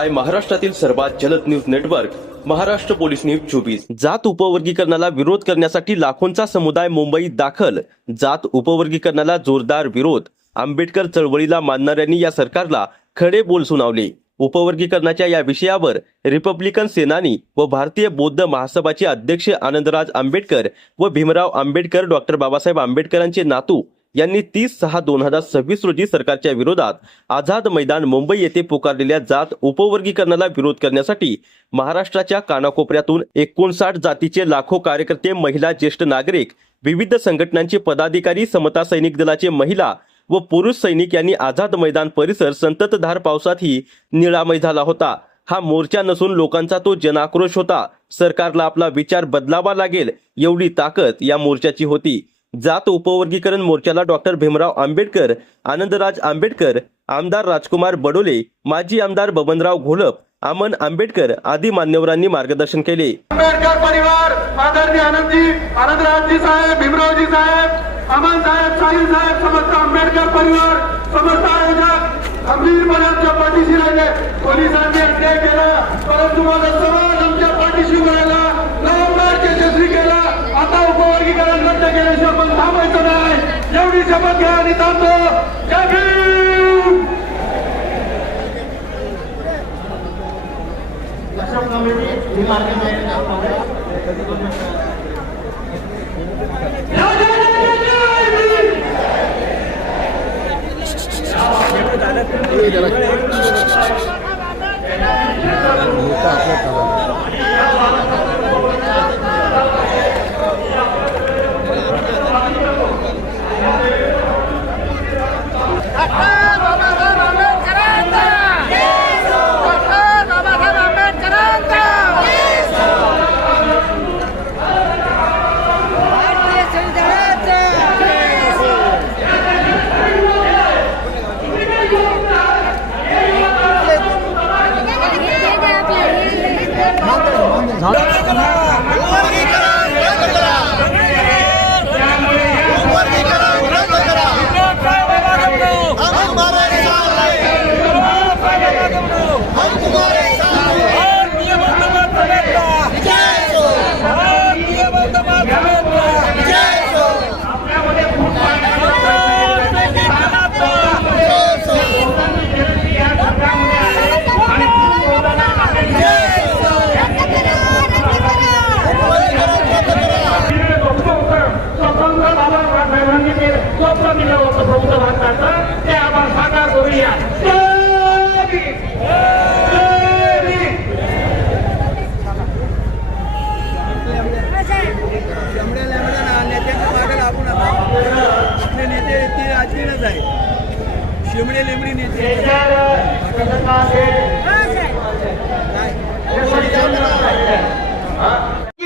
पाहताय महाराष्ट्रातील सर्वात जलद news network Maharashtra police news 24। जात उपवर्गीकरणाला विरोध करण्यासाठी लाखोंचा समुदाय मुंबईत दाखल। जात उपवर्गीकरणाला जोरदार विरोध। आंबेडकर चळवळीला मानणाऱ्यांनी या सरकारला खडे बोल सुनावले। उपवर्गीकरणाच्या या विषयावर रिपब्लिकन सेनानी व भारतीय बौद्ध महासभाचे अध्यक्ष आनंदराज आंबेडकर व भीमराव आंबेडकर डॉक्टर बाबासाहेब आंबेडकरांचे नातू यांनी 30/6/2026 रोजी सरकारच्या विरोधात आझाद मैदान मुंबई येथे पुकारलेल्या जात उपवर्गीकरणाला विरोध करण्यासाठी महाराष्ट्राच्या कानाकोपऱ्यातून 59 जातीचे लाखो कार्यकर्ते, महिला, ज्येष्ठ नागरिक, विविध संघटनांचे पदाधिकारी, समता सैनिक दलाचे महिला व पुरुष सैनिक यांनी आझाद मैदान परिसर संततधार पावसातही निळामय झाला होता। हा मोर्चा नसून लोकांचा तो जनाक्रोश होता। सरकारला आपला विचार बदलावा लागेल एवढी ताकद या मोर्चाची होती। जात उपवर्गीकरण मोर्चाला डॉक्टर भीमराव आंबेडकर, आनंदराज आंबेडकर, आमदार राजकुमार बडोले, माजी आमदार बबनराव घोलप, अमन आंबेडकर आदी मान्यवरांनी मार्गदर्शन केले। आंबेडकर परिवार, आदरणीय आनंदराजजी साहेब, भीमरावजी साहेब, अमन साहेब, साहिल साहेब, समस्त आंबेडकर परिवार, समस्त आयोजक खंबीरपणे आमच्या पाठीशी राहिले। पोलिसांनी अन्याय केला, परंतु माझा समाज आमच्या पाठीशी राहिला, लवकर यशस्वी केला। आता उपवर्गीकरण रद्द केल्याशिवाय पण थांबायचं नाही एवढी शपथ घ्या आणि थांबतो। जय भीम।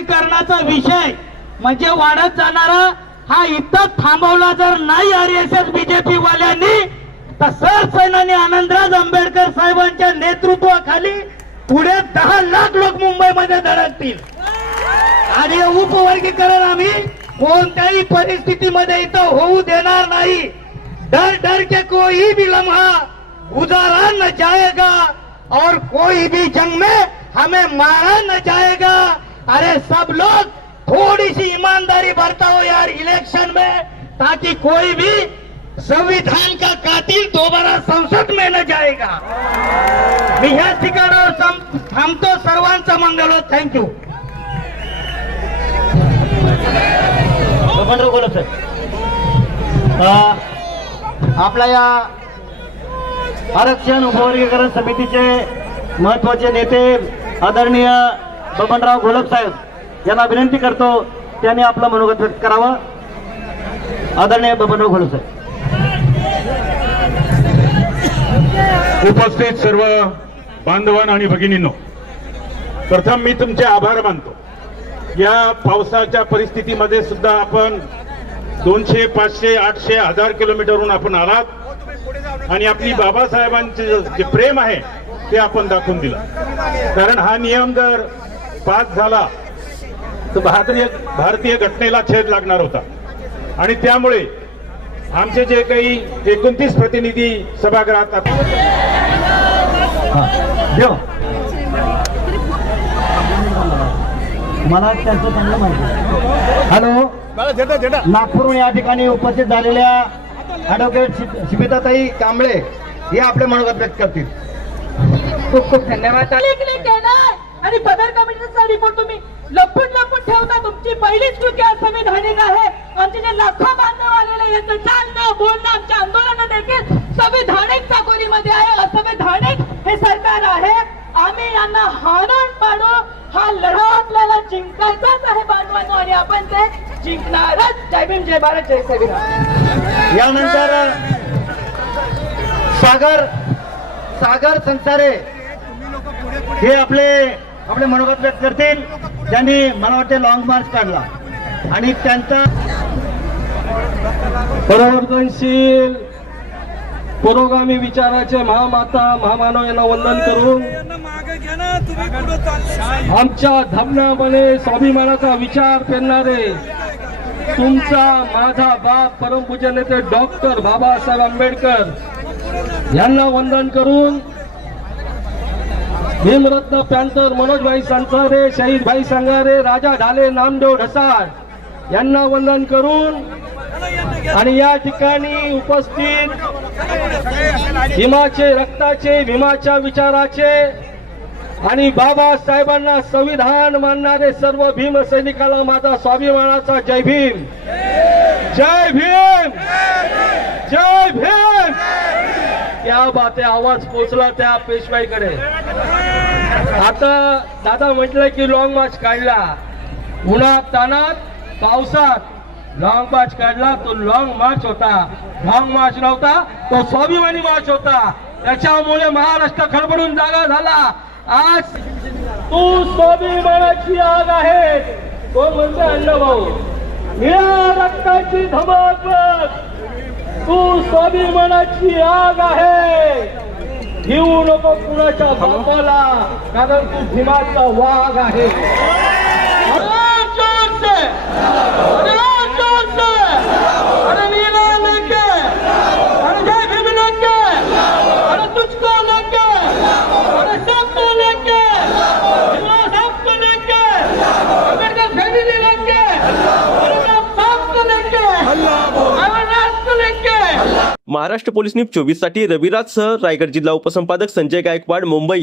करण्याचा विषय म्हणजे वाढत जाणारा हा इथं थांबवला जर नाही आरएसएस बीजेपी वाल्यांनी तर सरसेनानी आनंदराज आंबेडकर साहेबांच्या नेतृत्वाखाली पुढे 10 लाख लोक मुंबईमध्ये धडकतील आणि उपवर्गीकरण आम्ही कोणत्याही परिस्थितीमध्ये इथं होऊ देणार नाही। डर डर के कोई भी लम्हा गुजारा न जाएगा और कोई भी जंग में हमें मारा न जाएगा। अरे सब लोग थोड़ी सी ईमानदारी बरताओ यार इलेक्शन में, ताकि कोई भी संविधान का कातिल दोबारा संसद में न जाएगा। मी ह्या ठिकाणावर थांबतो। सर्वांचं मंगल हो। थँक्यू। आपल्या या आरक्षण उपवर्गीकरण समितीचे महत्वाचे नेते आदरणीय बबनराव घोलप साहेब यांना विनंती करतो त्यांनी आपलं मनोगत व्यक्त करावं। आदरणीय बबनराव घोलप साहेब। उपस्थित सर्व बांधवांनो आणि भगिनींनो, प्रथम मी तुमचे आभार मानतो। या पावसाच्या परिस्थितीमध्ये सुद्धा आपण 200, 500, 800, 1000 किलोमीटरहून आपण आलात आणि आपली बाबासाहेबांचे जे प्रेम आहे ते आपण दाखवून दिलं। कारण हा नियम जर पास झाला तर भारतीय घटनेला छेद लागणार होता आणि त्यामुळे आमचे जे काही 29 प्रतिनिधी सभागृहात देव मला त्यांचं चांगलं माहिती. हॅलो, नागपूरहून या ठिकाणी उपस्थित झालेल्या ॲडव्होकेट शिबिताताई कांबळे हे आपले मनोगत व्यक्त करतील. खूप खूप धन्यवाद. आणि पदर कमिटीचा रिपोर्ट तुम्ही लपून ठेवता. तुमची पहिलीच कृती असंविधानिक आहे. आमचे जे लाखो बांधव आलेले यांचं चालणं बोलणं आमच्या आंदोलन देखील संविधानिक चाकोरीमध्ये आहे. असंविधानिक हे सरकार आहे. आम्ही यांना हाणून पाडू. हा लढा आपल्याला जिंकायचाच आहे बांधवांनो, आणि आपण ते जिंकणारच. जय भीम, जय भारत, जय संविधान. यानंतर सागर संसारे हे आपले मनोगत व्यक्त करतील. ज्यांनी मला वाटते लॉंग मार्च काढला आणि त्यांचा परिवर्तनशील पुरोगामी विचाराचे महामाता महामानव यांना वंदन करून आमच्या धमन्यामध्ये स्वाभिमानाचा विचार पेरणारे तुमचा माझा बाप परमपूज्य नेते डॉक्टर बाबासाहेब आंबेडकर यांना वंदन करून भीमरत्न पॅन्थर मनोजभाई संसारे, शहीदभाई संगारे, राजा ढाले, नामदेव ढसाळ यांना वंदन करून आणि या ठिकाणी उपस्थित भीमाचे रक्ताचे, भीमाच्या विचाराचे आणि बाबासाहेबांना संविधान मानणारे सर्व भीम सैनिकाला माझा स्वाभिमानाचा जय भीम, जय भीम, जय भीम. त्या बाते आवाज पोचला त्या पेशवाईकडे. आता दादा म्हटलं की लॉंग मार्च काढला. उन्हात तानात पावसात लॉंग मार्च काढला. तो लॉंग मार्च होता, लॉंग मार्च नव्हता, तो स्वाभिमानी मार्च होता. त्याच्यामुळे महाराष्ट्र खडबडून जागा झाला. आज तू स्वाभिमानाची आग आहे. तो म्हणते अण्णाभाऊ निळ्या रक्ताची धमक बघ. तू स्वाभिमानाची आग आहे. घेऊ नको कुणाच्या बापाला, कारण तू भीमाचा वाघ आहे. महाराष्ट्र पोलीस न्यूज 24 साठी रविराज सह रायगड जिल्हा उपसंपादक संजय गायकवाड, मुंबई.